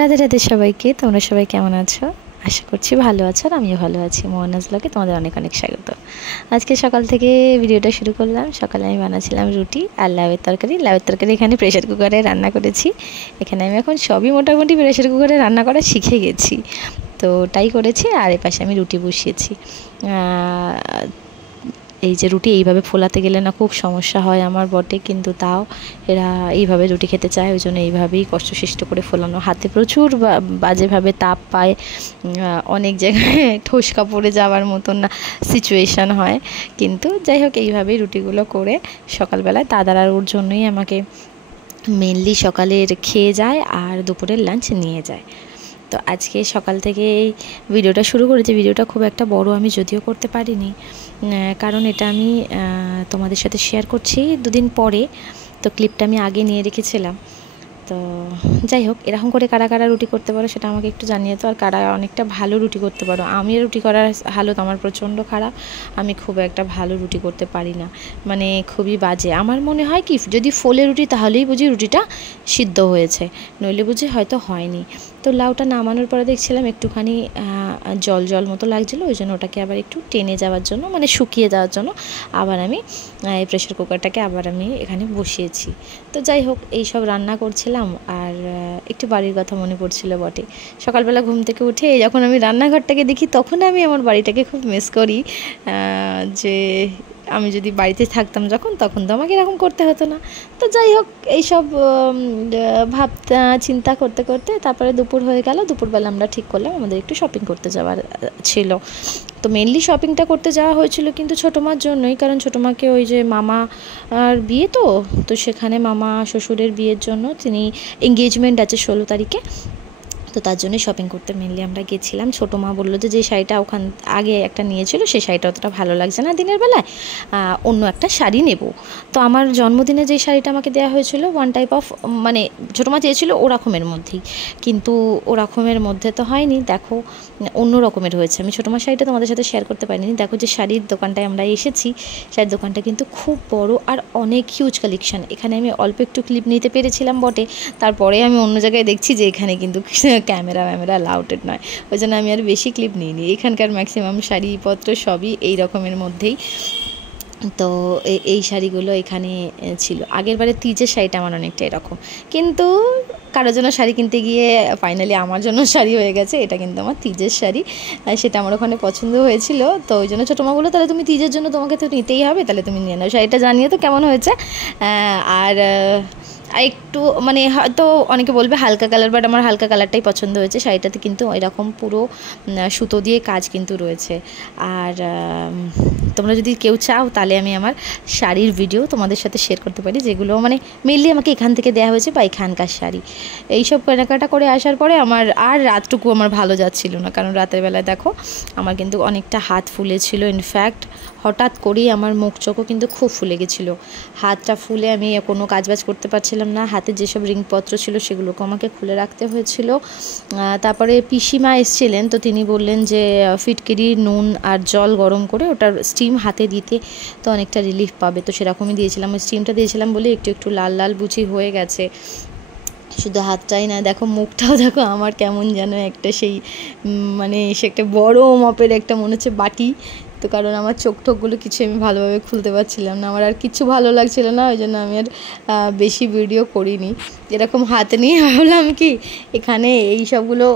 রাধে রাধে সবাইকে। তোমরা সবাই কেমন আছো? আশা করছি ভালো আছো আর আমিও ভালো আছি। মোহনাজ ব্লগে তোমাদের অনেক অনেক স্বাগত। আজকে সকাল থেকে ভিডিওটা শুরু করলাম। সকালে আমি বানাচ্ছিলাম রুটি আর লাউয়ের তরকারি। লাউয়ের তরকারি এখানে প্রেশার কুকারে রান্না করেছি। এখানে আমি এখন সবই মোটামুটি প্রেশার কুকারে রান্না করা শিখে গেছি, তো তাই করেছি। আর এপাশে আমি রুটি বসিয়েছি। এই যে রুটি এইভাবে ফোলাতে গেলে না খুব সমস্যা হয় আমার বটে, কিন্তু তাও এরা এইভাবে রুটি খেতে চায়, ওই জন্য এইভাবেই কষ্টসৃষ্ট করে ফোলানো। হাতে প্রচুর বাজেভাবে তাপ পায়, অনেক জায়গায় ঠোসকা পড়ে যাওয়ার মতন না সিচুয়েশান হয়, কিন্তু যাই হোক এইভাবেই রুটিগুলো করে সকালবেলায় দাদারা ওর জন্যই আমাকে মেনলি সকালের খেয়ে যায় আর দুপুরের লাঞ্চ নিয়ে যায়। তো আজকে সকাল থেকে এই ভিডিওটা শুরু করেছি। ভিডিওটা খুব একটা বড় আমি যদিও করতে পারিনি, কারণ এটা আমি তোমাদের সাথে শেয়ার করছি দুদিন পরে, তো ক্লিপটা আমি আগে নিয়ে রেখেছিলাম। তো যাই হোক, এরকম করে কারা কারা রুটি করতে পারো সেটা আমাকে একটু জানিয়ে তো। আর কারা অনেকটা ভালো রুটি করতে পারো। আমি রুটি করার হালত আমার প্রচণ্ড খারাপ, আমি খুব একটা ভালো রুটি করতে পারি না, মানে খুবই বাজে। আমার মনে হয় কি, যদি ফোলে রুটি তাহলেই বুঝি রুটিটা সিদ্ধ হয়েছে, নইলে বুঝি হয়তো হয়নি। তো লাউটা নামানোর পরে দেখছিলাম একটুখানি জল জল মতো লাগছিলো, ওই জন্য ওটাকে আবার একটু টেনে যাওয়ার জন্য, মানে শুকিয়ে যাওয়ার জন্য আবার আমি এই প্রেশার কুকারটাকে আবার আমি এখানে বসিয়েছি। তো যাই হোক, এইসব রান্না করছিলাম আর একটু বাড়ির কথা মনে পড়ছিল বটে। সকালবেলা ঘুম থেকে উঠে যখন আমি রান্নাঘরটাকে দেখি তখন আমি আমার বাড়িটাকে খুব মিস করি, যে আমি যদি বাড়িতে থাকতাম তখন তো আমাকে এরকম করতে হতো না। তো যাই হোক, এইসব চিন্তা করতে করতে তারপরে দুপুর হয়ে গেল। দুপুরবেলা আমরা ঠিক করলাম আমাদের একটু শপিং করতে যাওয়ার ছিল। তো মেনলি শপিংটা করতে যাওয়া হয়েছিল কিন্তু ছোটো মার জন্যই, কারণ ছোটো মাকে ওই যে মামা আর বিয়ে, তো সেখানে মামা শ্বশুরের বিয়ের জন্য তিনি এঙ্গেজমেন্ট আছে 16 তারিখে, তো তার জন্যই শপিং করতে মেনলি আমরা গেছিলাম। ছোটো মা বললো যে শাড়িটা ওখান আগে একটা নিয়েছিল সেই শাড়িটা অতটা ভালো লাগছে না দিনের বেলায়, অন্য একটা শাড়ি নেব। তো আমার জন্মদিনে যে শাড়িটা আমাকে দেওয়া হয়েছিল ওয়ান টাইপ অফ, মানে ছোটো মা চেয়েছিল ওরকমের মধ্যেই, কিন্তু ওরকমের মধ্যে তো হয়নি, দেখো অন্য রকমের হয়েছে। আমি ছোটো মার শাড়িটা তোমাদের সাথে শেয়ার করতে পারিনি। দেখো যে শাড়ির দোকানটায় আমরা এসেছি, শাড়ির দোকানটা কিন্তু খুব বড় আর অনেক হিউজ কালেকশান। এখানে আমি অল্প একটু ক্লিপ নিতে পেরেছিলাম বটে, তারপরে আমি অন্য জায়গায় দেখছি যে এখানে কিন্তু ক্যামেরা অ্যালাউডেড নয়, ওই জন্য আমি আর বেশি ক্লিপ নিইনি। এখানকার ম্যাক্সিমাম শাড়িপত্র সবই এই রকমের মধ্যেই। তো এই শাড়িগুলো এখানে ছিল। আগের বারে তিজের শাড়িটা আমার অনেকটা এরকম, কিন্তু কারোর জন্য শাড়ি কিনতে গিয়ে ফাইনালি আমার জন্য শাড়ি হয়ে গেছে। এটা কিন্তু আমার তিজের শাড়ি, সেটা আমার ওখানে পছন্দ হয়েছিল। তো ওই জন্য ছোটো মা বললো তাহলে তুমি তিজের জন্য তোমাকে তো নিতেই হবে, তাহলে তুমি নিয়ে নাও শাড়িটা। জানিয়ে তো কেমন হয়েছে। আর একটু মানে হয়তো অনেকে বলবে হালকা কালার, বাট আমার হালকা কালারটাই পছন্দ হয়েছে। শাড়িটাতে কিন্তু এরকম পুরো সুতো দিয়ে কাজ কিন্তু রয়েছে। আর তোমরা যদি কেউ চাও তাহলে আমি আমার শাড়ির ভিডিও তোমাদের সাথে শেয়ার করতে পারি, যেগুলো মানে মেনলি আমাকে এখান থেকে দেওয়া হয়েছে বা এখানকার শাড়ি। এইসব কেনাকাটা করে আসার পরে আমার আর রাতটুকু আমার ভালো যাচ্ছিল না, কারণ রাতের বেলায় দেখো আমার কিন্তু অনেকটা হাত ফুলেছিল। ইনফ্যাক্ট হঠাৎ করেই আমার মুখ চোখও কিন্তু খুব ফুলে গেছিলো। হাতটা ফুলে আমি কোনো কাজবাজ করতে পারছিলাম না। হাতে যেসব রিংপত্র ছিল সেগুলোকে আমাকে খুলে রাখতে হয়েছিল। তারপরে পিসিমা এসেছিলেন, তো তিনি বললেন যে ফিটকিরি নুন আর জল গরম করে ওটার স্টিম হাতে দিতে তো অনেকটা রিলিফ পাবে। তো সেরকমই দিয়েছিলাম, ওই স্টিমটা দিয়েছিলাম বলে একটু একটু লাল লাল বুঝি হয়ে গেছে। শুধু হাতটাই না, দেখো মুখটাও দেখো আমার কেমন যেন একটা সেই মানে সে একটা বড় মাপের একটা মনে হচ্ছে বাটি। তো কারণ আমার চোখ টোকগুলো কিছু আমি ভালোভাবে খুলতে পারছিলাম না, আমার আর কিছু ভালো লাগছিল না, ওই জন্য আমি আর বেশি ভিডিও করিনি। এরকম হাত নিয়ে ভাবলাম কি এখানে এই সবগুলো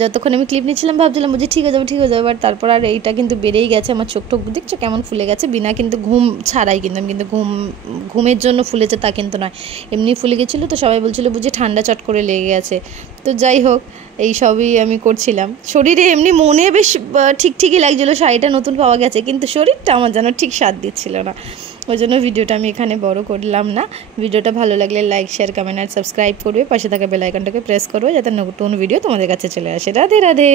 যতক্ষণ আমি ক্লিপ নিচ্ছিলাম ভাবছিলাম বুঝি ঠিক হয়ে যাবে, বাট তারপর আর এইটা কিন্তু বেড়েই গেছে। আমার চোখ টোক দেখছো কেমন ফুলে গেছে, বিনা কিন্তু ঘুম ছাড়াই, কিন্তু আমি কিন্তু ঘুমের জন্য ফুলেছে তা কিন্তু নয়, এমনি ফুলে গেছিলো। তো সবাই বলছিলো বুঝি ঠান্ডা চট করে লেগে গেছে। তো যাই হোক, এই সবই আমি করছিলাম। শরীরে এমনি মনে বেশ ঠিকই লাগছিলো, শাড়িটা নতুন পাওয়া গেছে, কিন্তু শরীরটা আমার যেন ঠিক সাথ দিচ্ছিল না। ওই জন্য ভিডিওটা আমি এখানে বড় করলাম না। ভিডিওটা ভালো লাগলে লাইক, শেয়ার, কমেন্ট আর সাবস্ক্রাইব করবে, পাশে থাকা বেল আইকনটাকে প্রেস করবে যাতে নতুন ভিডিও তোমাদের কাছে চলে আসে। রাধে রাধে।